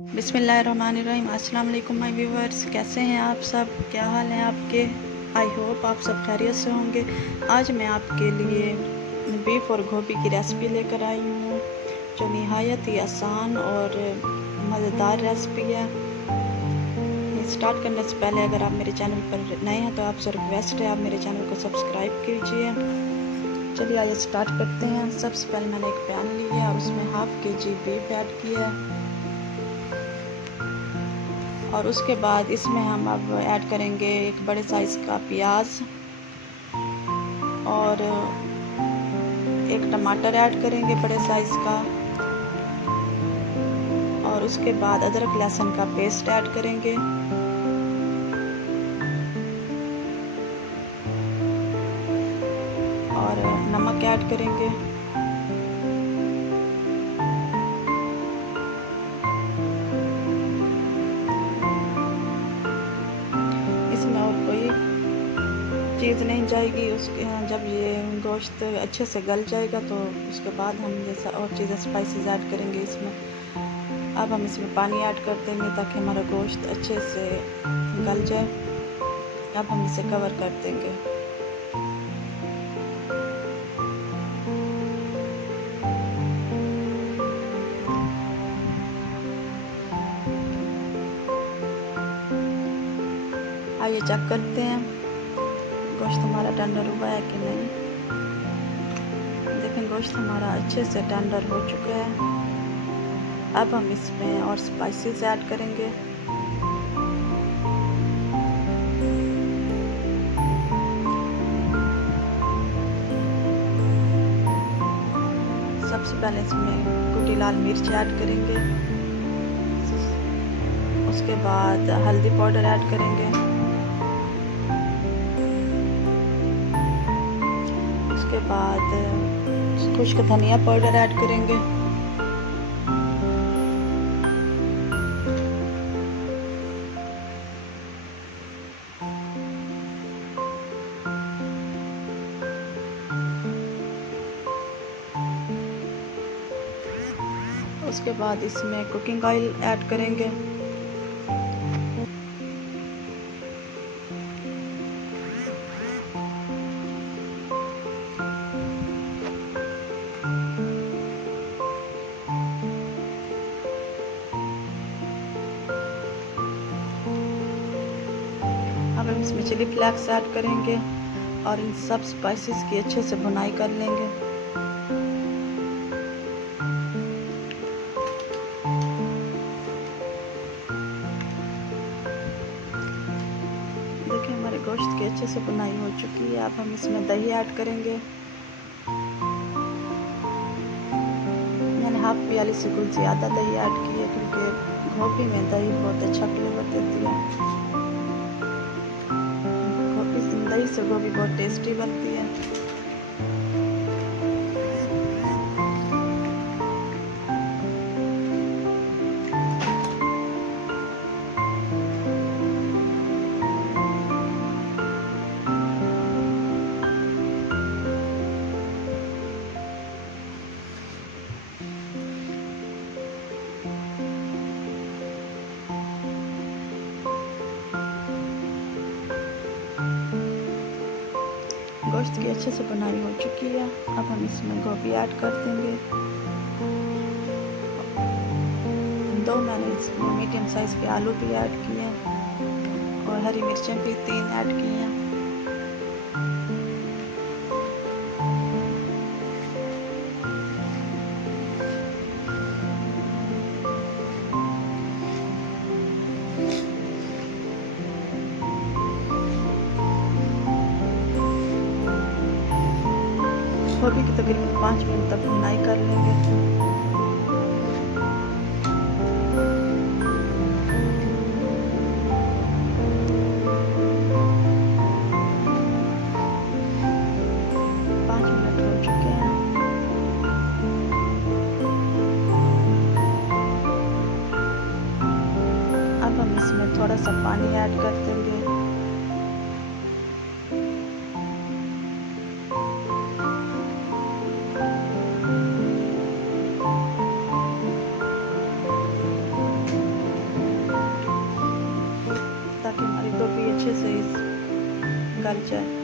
बिस्मिल्लाहिर्रहमानिर्रहीम। अस्सलाम वालेकुम माय व्यूवर्स, कैसे हैं आप सब? क्या हाल है आपके? आई होप आप सब खैरियत से होंगे। आज मैं आपके लिए बीफ और गोभी की रेसिपी लेकर आई हूँ, जो निहायत ही आसान और मज़ेदार रेसिपी है। स्टार्ट करने से पहले अगर आप मेरे चैनल पर नए हैं तो आपसे रिक्वेस्ट है आप मेरे चैनल को सब्सक्राइब कीजिए। चलिए आइए स्टार्ट करते हैं। सबसे पहले मैंने एक पैन लिया और उसमें हाफ़ kg बीफ ऐड किया है, और उसके बाद इसमें हम अब ऐड करेंगे एक बड़े साइज़ का प्याज और एक टमाटर ऐड करेंगे बड़े साइज़ का, और उसके बाद अदरक लहसुन का पेस्ट ऐड करेंगे, और नमक ऐड करेंगे। इसमें और कोई चीज़ नहीं जाएगी। उसके जब ये गोश्त अच्छे से गल जाएगा तो उसके बाद हम जैसा और चीज़ें स्पाइसेस ऐड करेंगे इसमें। अब हम इसमें पानी ऐड कर देंगे ताकि हमारा गोश्त अच्छे से गल जाए। अब हम इसे कवर कर देंगे। आइए चेक करते हैं गोश्त हमारा टेंडर हुआ है कि नहीं। देखें गोश्त हमारा अच्छे से टेंडर हो चुका है। अब हम इसमें और स्पाइसेस ऐड करेंगे। सबसे पहले इसमें कुटी लाल मिर्च ऐड करेंगे, उसके बाद हल्दी पाउडर ऐड करेंगे, उसके बाद खुश्क धनिया पाउडर ऐड करेंगे, उसके बाद इसमें कुकिंग ऑयल ऐड करेंगे, अब हम इसमें चिली फ्लेक्स ऐड करेंगे और इन सब स्पाइसेस की अच्छे से भुनाई कर लेंगे। देखिए हमारे गोश्त की अच्छे से भुनाई हो चुकी है। अब हम इसमें दही ऐड करेंगे। मैंने हाफ प्याली से कुछ ज़्यादा दही ऐड की है क्योंकि गोभी में दही बहुत अच्छा फ्लेवर देती है। दही से गोभी बहुत टेस्टी बनती है। गोश्त की अच्छे से बनाई हो चुकी है। अब हम इसमें गोभी ऐड कर देंगे। दो मैंने इसमें मीडियम साइज़ के आलू भी ऐड किए हैं और हरी मिर्चें भी 3 ऐड की हैं। गोभी की तकरीबन 5 मिनट तक भुनाई कर लेंगे। अब हम इसमें थोड़ा सा पानी ऐड कर देंगे। गल जाए।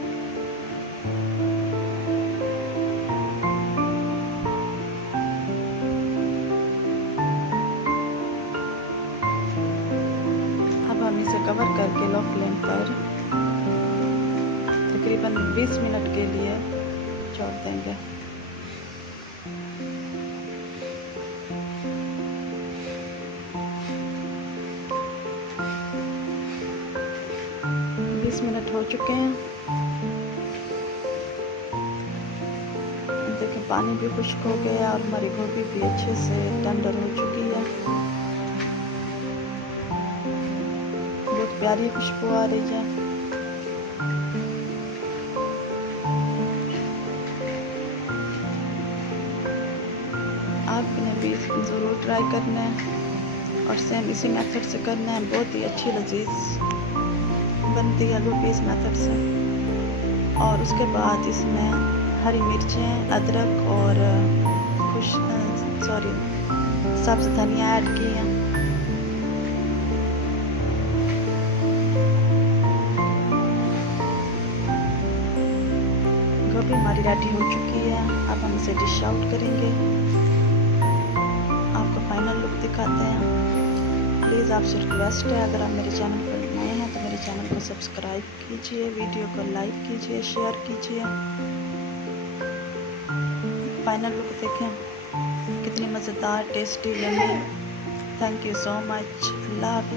अब हम इसे कवर करके लो फ्लेम पर तकरीबन 20 मिनट के लिए छोड़ देंगे। मिनट हो चुके हैं। देखिए पानी भी खुश्क हो गया और हमारी गोभी भी अच्छे से टेंडर हो चुकी है। बहुत प्यारी खुशबू आ रही है। आपने भी ज़रूर ट्राई करना है और सेम इसी मेथड से करना है। बहुत ही अच्छी लजीज बनती है गोभी इस मेथड से। और उसके बाद इसमें हरी मिर्चें, अदरक और सब्ज़ धनिया ऐड की है। गोभी हमारी रेडी हो चुकी है। अब हम इसे डिश आउट करेंगे। आपको फाइनल लुक दिखाते हैं। प्लीज़ आपसे रिक्वेस्ट है, अगर आप मेरे चैनल पर नए हैं तो मेरे चैनल को सब्सक्राइब कीजिए, वीडियो को लाइक कीजिए, शेयर कीजिए। फाइनल लुक देखें कितनी मज़ेदार, tasty, yummy. Thank you so much. अल्लाह हाफ़िज़।